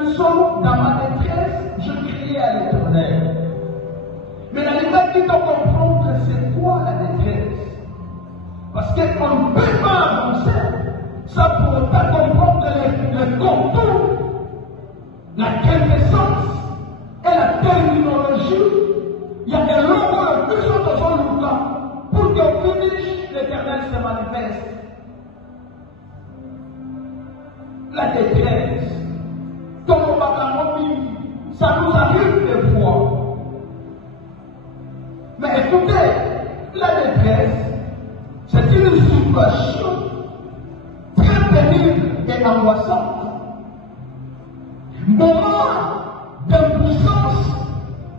nous sommes dans ma détresse, je criais à l'Éternel. Mais la Bible dit de comprendre c'est quoi la détresse. Parce qu'on ne peut pas avancer sans pour autant comprendre les contours, la quintessence et la terminologie. Il y a des longueurs plus autres longtemps pour qu'au finish l'Éternel se manifeste. La détresse, comme on va ça nous arrive des fois. Mais écoutez, la détresse, c'est une situation très pénible et angoissante. Moment d'impuissance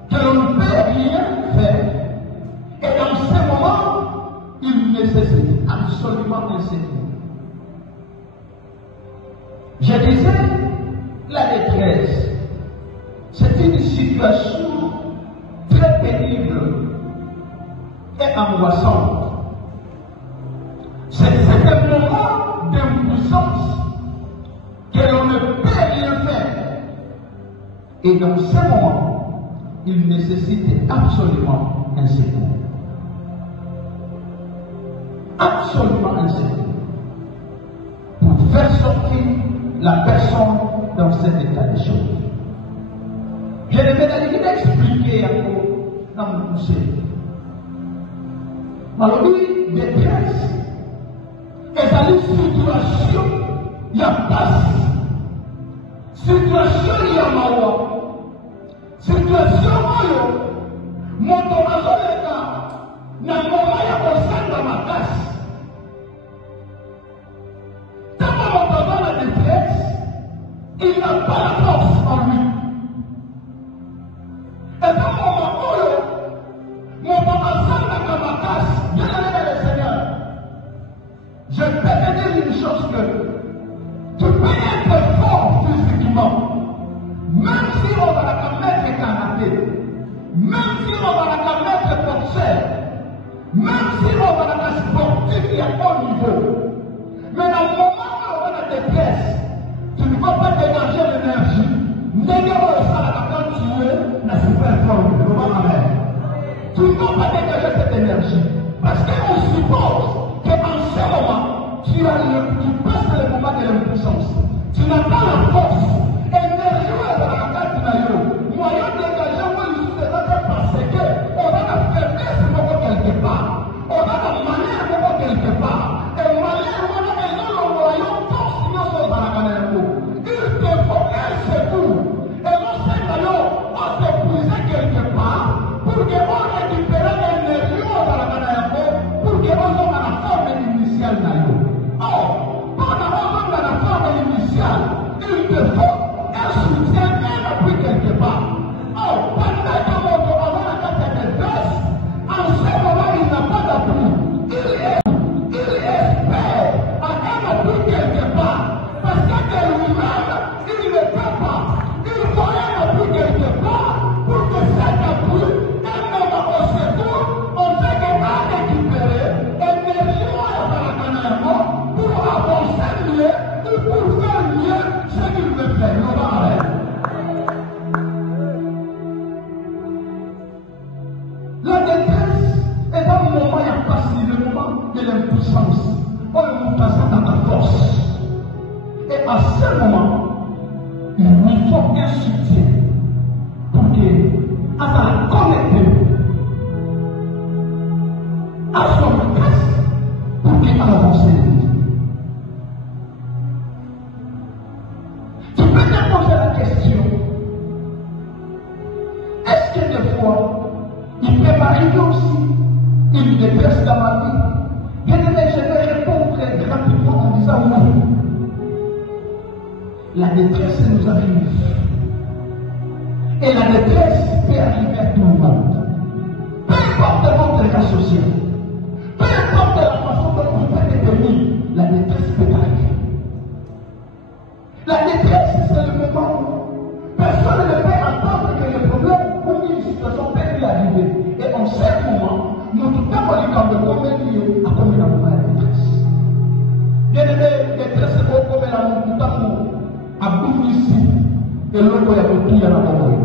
que l'on ne peut rien faire. Et dans ces moments, il nécessite absolument un secours. Je disais, la détresse, c'est une situation très pénible et angoissante. C'est un moment d'impuissance que l'on ne peut rien faire. Et dans ce moment, il nécessite absolument un secours. Absolument un secours. Pour faire sortir la personne dans cet état de choses. Je vais expliquer encore dans mon poussé. Malgré détresse, et dans une situation, il y a passe. Situation, il y a mawa. Situation, mon tomazo les gars, n'a pas ya au dans ma casse. Tant qu'on va dans la détresse, il n'a pas la force en lui. Et dans mon moment, mon tomazo dans ma casse, bien aimé le Seigneur. Je peux te dire une chose que tu peux être fort physiquement, même si on va la mettre karaté, même si on va la mettre boxeur, même si on va la sportif à haut niveau. Mais dans le moment où on a la détresse, tu ne vas pas dégager l'énergie. Négalement, ça quand tu es la super forme. Tu ne vas pas dégager cette énergie. Parce qu'on suppose qu'en ce moment, tu passes le moment de l'impuissance. Tu n'as pas la force. Énergie à la carte moyen de dégager moi je suis parce qu'on a la faiblesse quelque part. On a la manière quelque part. Et manière on a un moyen force dans la canette. Il te faut un secours. Et non c'est d'ailleurs on s'épuiser quelque part pour qu'on récupère l'énergie dans la canette pour qu'on soit dans la forme initiale d'ailleurs. Or, pendant qu'on est dans la forme initiale, il te faut un soutien et appui quelque part. Or, pendant qu'on va la carte de détresse, en ce moment, il n'a pas d'appui. Il espère à un appui quelque part. Parce que lui-même, il ne peut pas. Il faut un appui quelque part pour que cet appui, un moment au secours, on sait qu'on va récupérer énergie pour avancer mieux ou pour faire mieux ce qu'il veut faire. On va arrêter. La détresse est un moment, il y a passé le moment de l'impuissance. On nous passe dans ta force. Et à ce moment, il nous faut un soutien pour que, à la connecter à son place, pour qu'il avance. Tu peux te poser la question, est-ce que des fois, il peut m'arriver aussi une détresse dans ma vie? Bien aimé, je vais répondre très rapidement en disant oui. La détresse nous arrive. Et la détresse peut arriver à tout le monde. Peu importe votre cas social, peu importe la façon dont vous êtes détenus, la détresse peut arriver. La détresse, c'est le moment où personne ne peut attendre que le problème ou une situation peut lui arriver. Et en ce moment, nous tout avons dit comme lié à comme la moment la détresse. Bien aimé, détresse est beaucoup comme la moment à bout ici. Et l'autre, il y a tout, il y a la mort.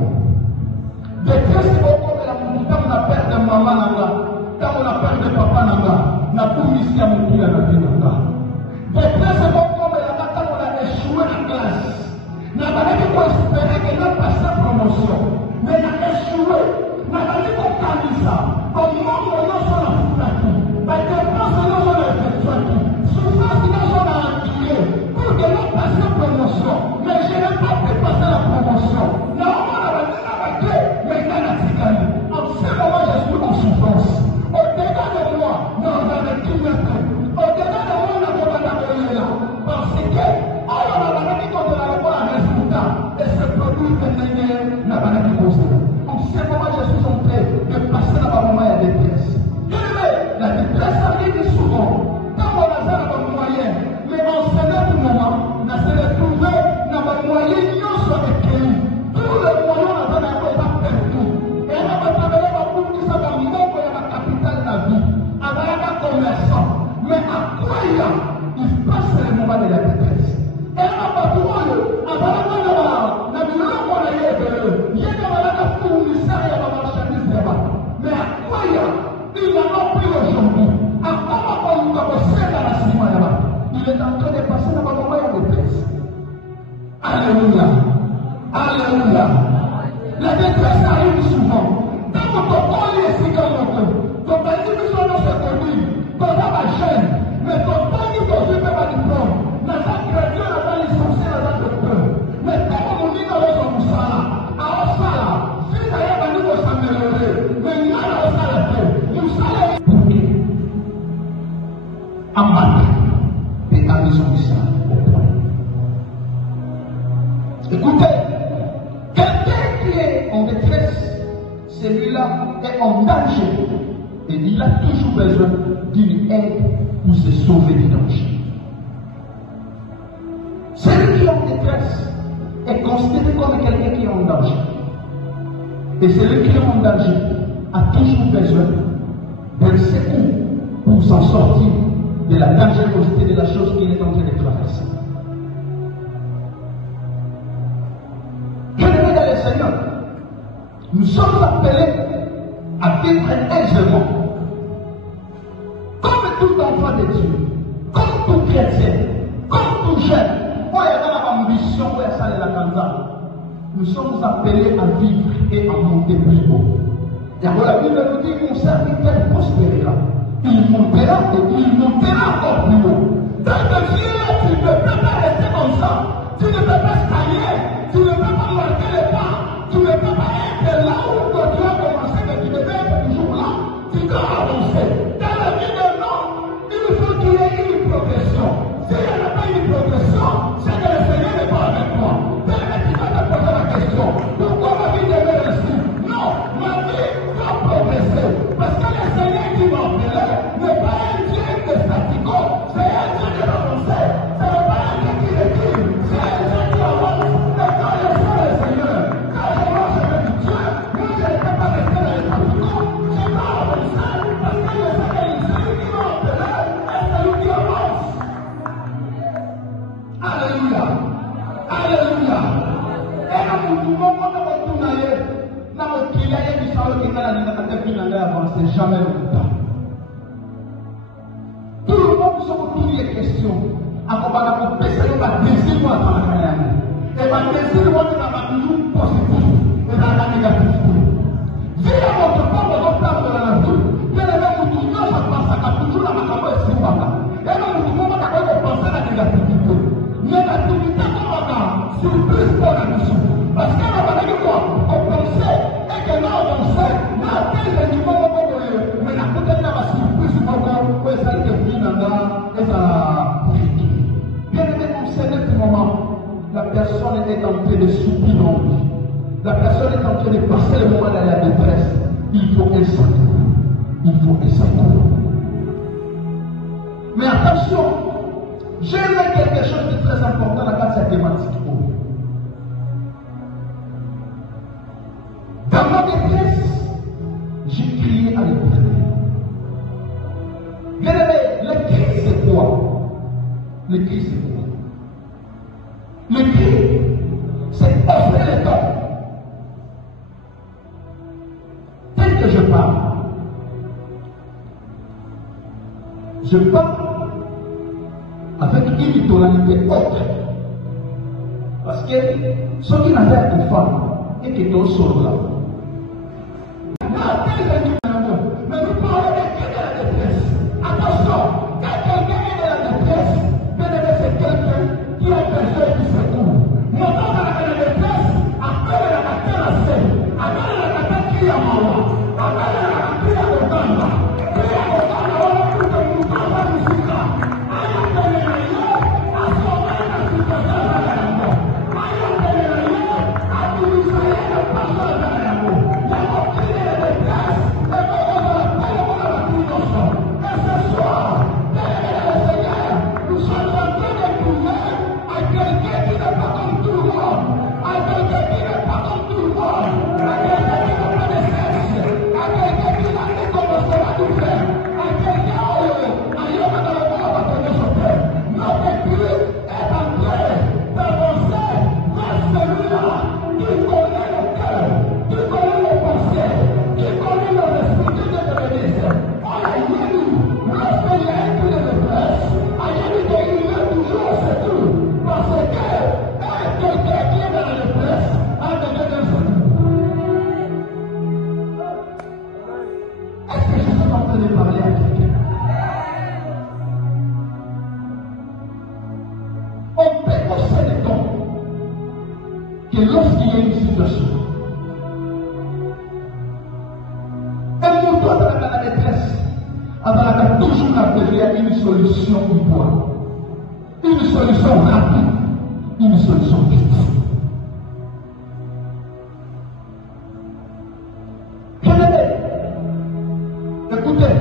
Détresse, c'est beaucoup de la mouture. Quand on a peur de maman, quand on a peur de papa, n'a pas ici à mourir à la vie. Détresse, c'est beaucoup de la quand on a échoué en classe. N'a pas dit qu'on espérait qu'il n'a pas sa promotion. Mais il a échoué. N'a pas dit qu'on calme ça. Comme moi, mon nom, sur la foutature. Parce que moi, mon nom, sur la foutature. Souvent, sinon, on a attiré. Pour que l'on passe la promotion. Mais je n'ai pas pu passer la promotion. Non, on a dit la clé. Mais il y a la tigane. En ce moment, je suis en souffrance. Au-delà de moi, non, on a des kilomètres. Au-delà de moi, on a pas la là. Parce que, on a dit qu'on ne l'avait pas un résultat. Et ce produit que n'a pas été posé. En ce moment, je suis en train de passer dans ma maman et la détresse. La détresse arrive souvent. Quand on a ça dans notre moyen, mais en ce moment, on a se retrouvé dans notre moyen, nous sommes écrits. Tous les moyens, on a pas perdu. Et on a parlé de ça dans le monde, il y a la capitale de la vie. Avec un commerçant. Mais à quoi il passe le moment de la détresse. Et on a pas tout le monde. Mais à quoi il n'a pas pris aujourd'hui? À quoi on va passer dans la cinéma là-bas? Il est en train de passer dans ma maman et la détresse. Alléluia. Alléluia. La détresse arrive souvent. Quand on te est si comme on ton pays qui sont dans ce conduit, ton âme à chaîne, mais ton pays qui ne fait pas diplôme, n'a pas créé, n'a pas licencié, n'a pas docteur. Mais quand on dit dans le Moussala, à Osala, si d'ailleurs on nous s'améliorer, mais il y a la Osala fait, Moussala est bouqué. En bas, et à maison du sang au point. Écoutez, quelqu'un qui est en détresse, celui-là est en danger. Et il a toujours besoin d'une aide pour se sauver du danger. Celui qui est en détresse est considéré comme quelqu'un qui est en danger. Et celui qui est en danger a toujours besoin d'un secours pour s'en sortir de la dangerosité de la chose qu'il est en train de traverser. Bien-aimés dans le Seigneur, nous sommes appelés à vivre aisément. Comme tout enfant de Dieu, comme tout chrétien, comme tout jeune, il y a l'ambition, il y a ça la canzane. Nous sommes appelés à vivre et à monter plus haut. Et alors la Bible nous dit que mon serviteur prospérera. Il montera et il montera encore plus haut. Dans le ciel, tu ne peux pas rester comme ça. Tu ne peux pas stagner. Tu ne peux pas marquer les pas. Tu ne peux pas être là où tu as commencé, mais tu devais être toujours là. Tu dois avancer. Dans la vie d'un homme, il faut qu'il y ait une progression. S'il n'y a pas une progression, c'est que le Seigneur n'est pas avec moi. Mais tu vas te poser la question. Pourquoi ma vie devait réussir? Non, ma vie va progresser. Parce que le Seigneur qui m'a appelé n'est pas un Dieu de statico. C'est un Dieu de l'avancée. Ce n'est pas un Dieu qui recule. C'est un Dieu qui avance. Et quand je suis le Seigneur, quand je marche avec Dieu, moi je ne peux pas rester dans les statico. Je dois avancer. Parce que le Seigneur est celui qui m'a appelé et celui qui avance. Alléluia. Alléluia. Et dans mon mouvement, quand on retourne ailleurs, dans mon client, qui savent que quand on a avancé, jamais le temps. Tout le monde se retrouve les questions. Alors, on va baisser le désir pour attendre la carrière. Et le désir, on va toujours positif. Et dans la négativité. Si à votre part, on va faire de la vie, mais les gens vous disent, ça passe à toujours la macabre et si on va. Et donc, vous pouvez penser à la négativité. Négativité, on va surprise pour la mission. Parce qu'on va dire quoi? On pensait, et que là, on pensait, mais à quel niveau on va aller? Mais la côté de la surprise, on va essayer de finir et ça. Bien aimé, on sait à ce moment, la personne est en train de subir l'envie. La personne est en train de passer le moment de la détresse. Il faut qu'elle s'accorde. Il faut qu'elle s'accorde. Mais attention, j'ai aimé quelque chose de très important dans cette thématique. Dans ma détresse, j'ai crié à l'Éternel. Bien aimé, le cri c'est quoi? Le cri c'est quoi? Le cri, c'est offrir les temps. Tel que je parle avec une tonalité haute. Parce que ceux qui n'avaient pas de femme et qui étaient au sol là. Mais nous parlons de quelqu'un de la détresse. Attention, quand quelqu'un est dans la détresse, c'est quelqu'un qui a besoin du secours. Non pas dans la détresse, après la catastrophe, après la catastrophe qui est mort, après la catastrophe qui est mort, lorsqu'il y a une situation, et nous doit dans la détresse, avant toujours la une solution idoine, une solution rapide, une solution vite. Bien-aimés, écoutez,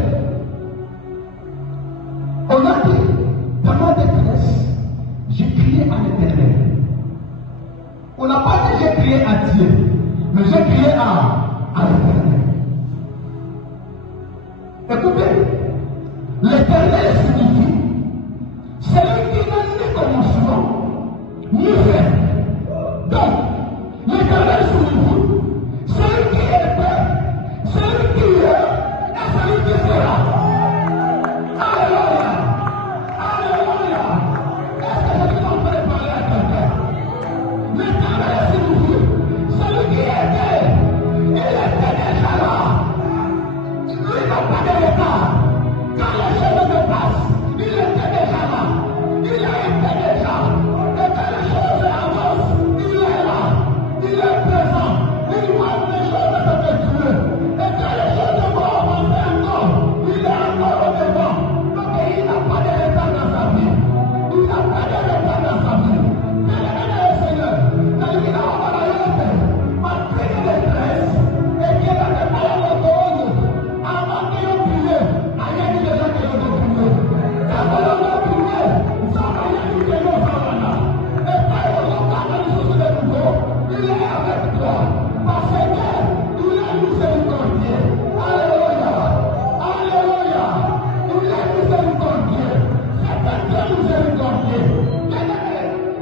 on a dit dans ma détresse, j'ai crié à l'Éternel. On n'a pas dit j'ai crié à Dieu, mais j'ai crié à l'Éternel. Écoutez, l'Éternel signifie celui qui n'a ni commencement, ni fin. Donc, l'Éternel signifie celui qui était, celui qui est, et celui qui sera. Alléluia! Alléluia! Est-ce que je suis en train de parler à quelqu'un? L'Éternel signifie celui qui était, il était déjà là. Lui n'a pas de retard. Quand les choses se passent, il était déjà là. Il a été déjà. Et quand les choses avancent, il est là. Il est présent. Il voit les choses s'effectuer. Et quand les choses vont avancer encore, il est encore au devant. Donc il n'a pas de retard dans sa vie. Il n'a pas de retard dans sa vie.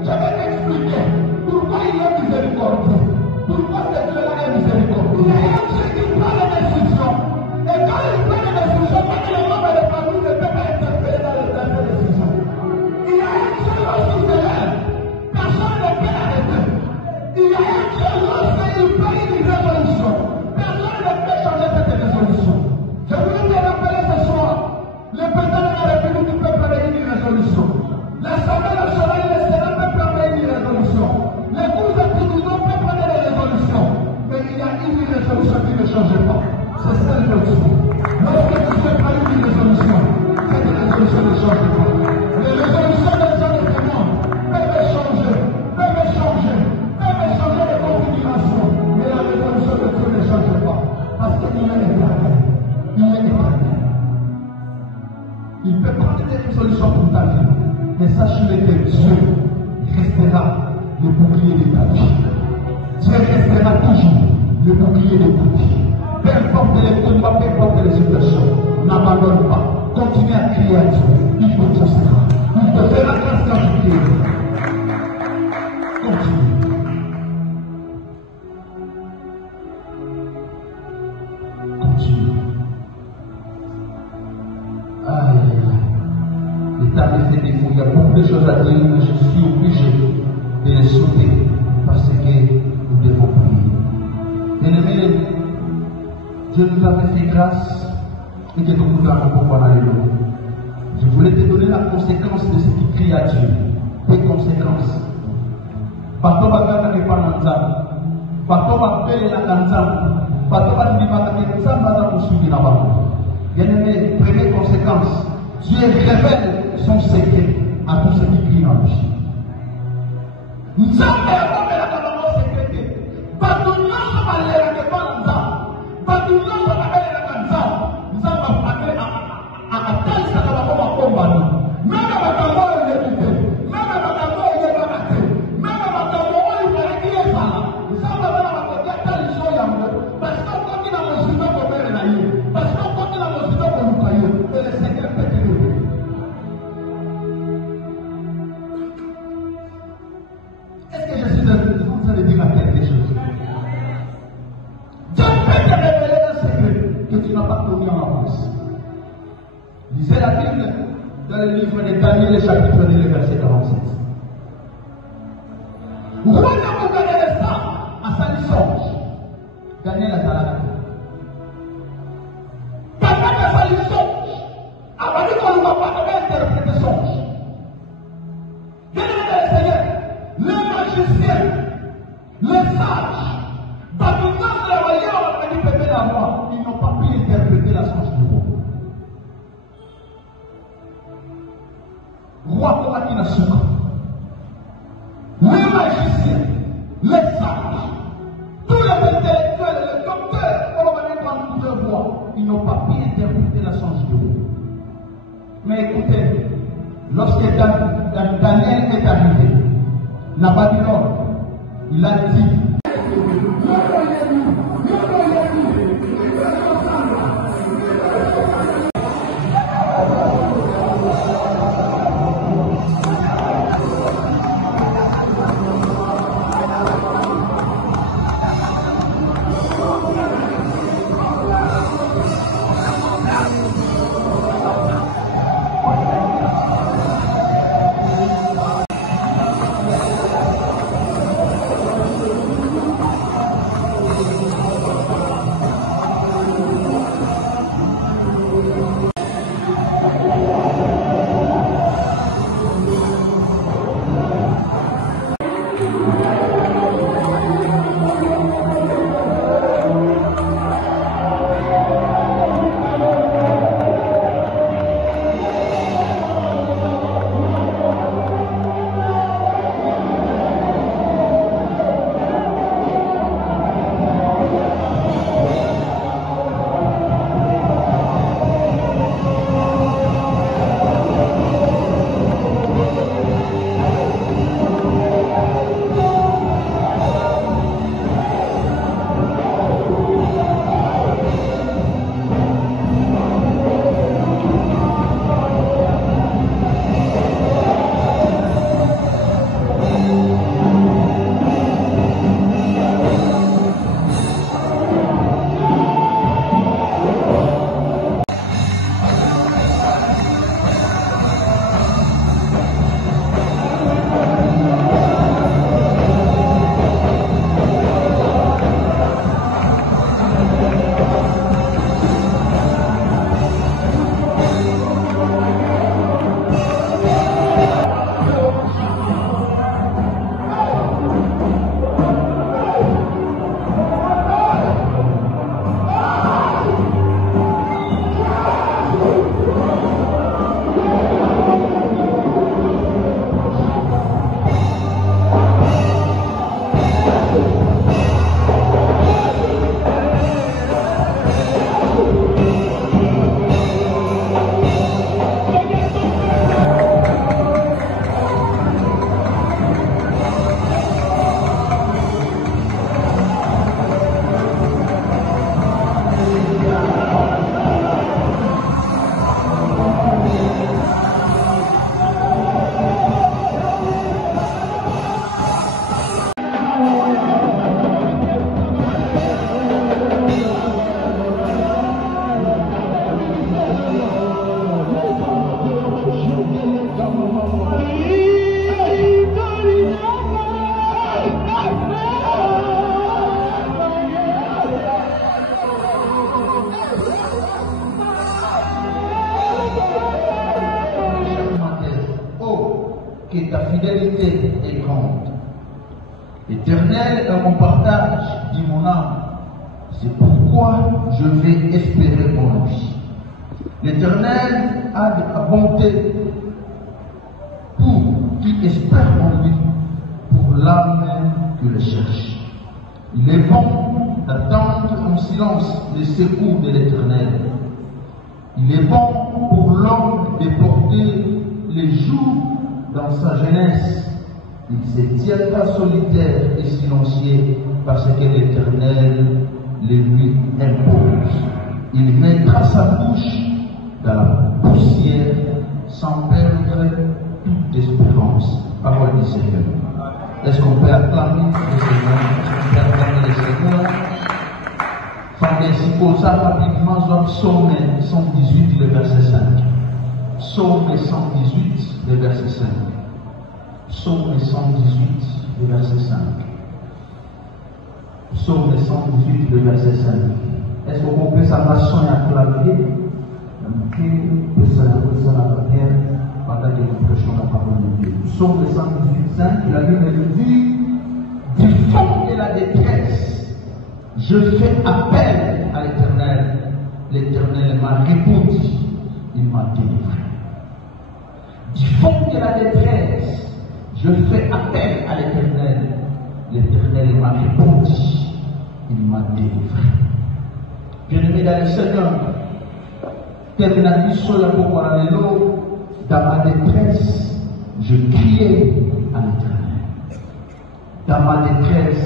Je vais t'expliquer pourquoi il est miséricordieux. Pourquoi cette Dieu-là est miséricordieux. Il y a un Dieu qui prend les décisions. Et quand il prend les décisions, pas que les membres de famille ne peuvent pas interférer dans les décisions. Il y a un Dieu lorsqu'il se lève, personne ne peut l'arrêter. Il y a un Dieu lorsqu'il prend une résolution, personne ne peut changer cette résolution. Je voulais te rappeler ce soir, le président de la République peut prendre une résolution. L'Assemblée nationale et le Sénat peuvent prendre une résolution. Les cours de tribunaux peuvent prendre des résolutions. Mais il y a une résolution qui ne change pas. C'est celle de Dieu. Lorsque tu fais prendre une résolution, cette résolution ne change pas. Les résolutions des gens de ce monde peuvent changer les configurations. Mais la résolution de Dieu ne change pas. Parce qu'il est éternel. Il est éternel. Il peut prendre des résolutions pour ta vie. Mais sache-le que Dieu restera le bouclier de ta vie. Dieu restera toujours le bouclier de ta vie. Peu importe les combats, peu importe les situations, n'abandonne pas. Continue à crier à Dieu. Il te trustera. Il te fera grâce quand tu cries. Continue. il y a beaucoup de choses à dire, mais je suis obligé de les sauter parce que nous devons prier. Bien-aimés, Dieu nous a fait grâce et que nous pouvons encore aller loin. Je voulais te donner la conséquence de ce qui crie à Dieu. Des conséquences. Pato bagana ke pananzam. Pato bakele la kanzam. Pato bakibaka ke nzamba za kusubi na bango. Bien-aimé, première conséquence, Dieu révèle son secret à tous ceux qui crient en lui. Nzambe akomela ka bango secret. Bato nyonso balera ke pananzam. Bato nyonso babela ka nzam. Nzamba apele atalisa ka bango makomba. Même batango elekite. Même batango elebakate. Même batango oyo ezalaki ezala. Nzambe abana bakotia taliso yango. Parce que okoki na mosika kobelela ye. Parce que okoki na mosika koluka ye. Et le Seigneur peut te lever. Est-ce que je suis en train de dire à quelque chose? Dieu peut te révéler un secret que tu n'as pas connu en avance. Lisez la Bible dans le livre de Daniel, chapitre 2, verset 47. Roi Nabucodonosor a sali songe. Daniel a salaka. Papa a sali songe. Abadi qu'on ne va pas interpréter songe. Bien-aimé le Seigneur, les magiciens, les sages, Babylone, les royaumes, on a dit péter la voix. Ils n'ont pas pu interpréter la songe du roi. Roi Komaki na Souka. Les magiciens, les sages, tous les intellectuels, les docteurs, on va aller prendre toutes leurs voix. Ils n'ont pas pu interpréter la songe du roi. Mais écoutez, lorsque Daniel est arrivé, la Babylone, il a dit L'Éternel est mon partage, dit mon âme. C'est pourquoi je vais espérer en lui. L'Éternel a de la bonté pour qui espère en lui, pour l'âme que le cherche. Il est bon d'attendre en silence les secours de l'Éternel. Il est bon pour l'homme de porter les jours dans sa jeunesse. Il ne se tient pas solitaire et silencieux parce que l'Éternel le lui impose. Il mettra sa bouche dans la poussière sans perdre toute espérance. Parole du Seigneur. Est-ce qu'on peut acclamer le Seigneur? Est-ce qu'on peut acclamer le Seigneur? Fondez si pour ça rapidement, Psaume 118, le verset 5. Psaume 118, le verset 5. Psaume 118, le verset 5. Psaume 118, le verset 5. Est-ce qu'on peut sa nation et acclamer? Pendant que nous prêchons la parole de Dieu. Psaume 118, 5, la Bible nous dit: du fond de la détresse, je fais appel à l'Éternel. L'Éternel m'a répondu, il m'a délivré. Du fond de la détresse, je fais appel à l'Éternel. L'Éternel m'a répondu, il m'a délivré. Bien-aimé dans le Seigneur, dans ma détresse, je criais à l'Éternel. Dans ma détresse,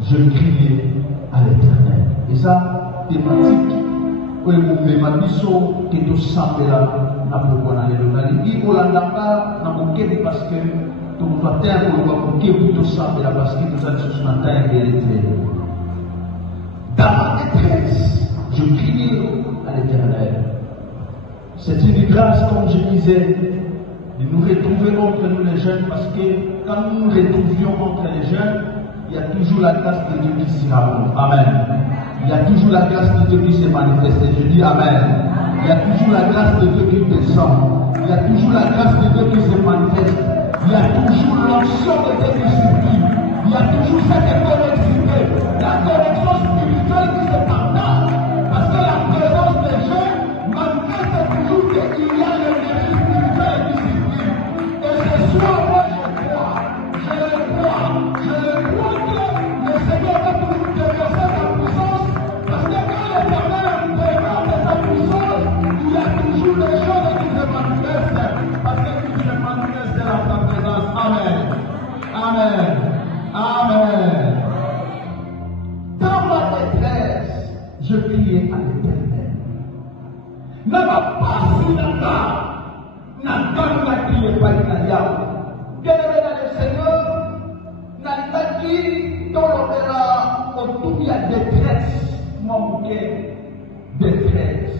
je criais à l'Éternel. Et ça, thématique, où il m'a dit que tout semble là, n'a pas de il dit qu'on l'a pas, n'a pas parce que tout le matin, on va que tout semble là, parce que nous avons ce matin et l'éternel. Dans ma détresse, je criais à l'Éternel. C'est une grâce, comme je disais, de nous retrouver entre nous les jeunes, parce que quand nous nous retrouvions entre les jeunes, il y a toujours la grâce de Dieu qui s'y rend. Amen. Il y a toujours la grâce de Dieu qui s'est manifestée. Je dis Amen. Il y a toujours la grâce de Dieu qui descend. Il y a toujours la grâce de Dieu qui se manifeste. Il y a toujours l'onction de Dieu qui subit. Il y a toujours cette connectivité, la connexion spirituelle qui se partage. Parce que la présence des jeunes manifeste toujours qu'il y a l'énergie spirituelle qui circule. Et ce soir, moi je le crois que le Seigneur va toujours déverser sa puissance. Parce que quand l'Éternel déverse sa puissance, il y a toujours des choses qui se manifestent. Parce que qui se manifeste dans sa présence. Amen. Amen. Amen. Dans ma détresse, je criais à l'Éternel. Ne va pas si n'a pas crié pas italien. Bien-aimé dans le Seigneur, n'a pas dit dans l'opéra autour de la détresse, mon cœur, détresse.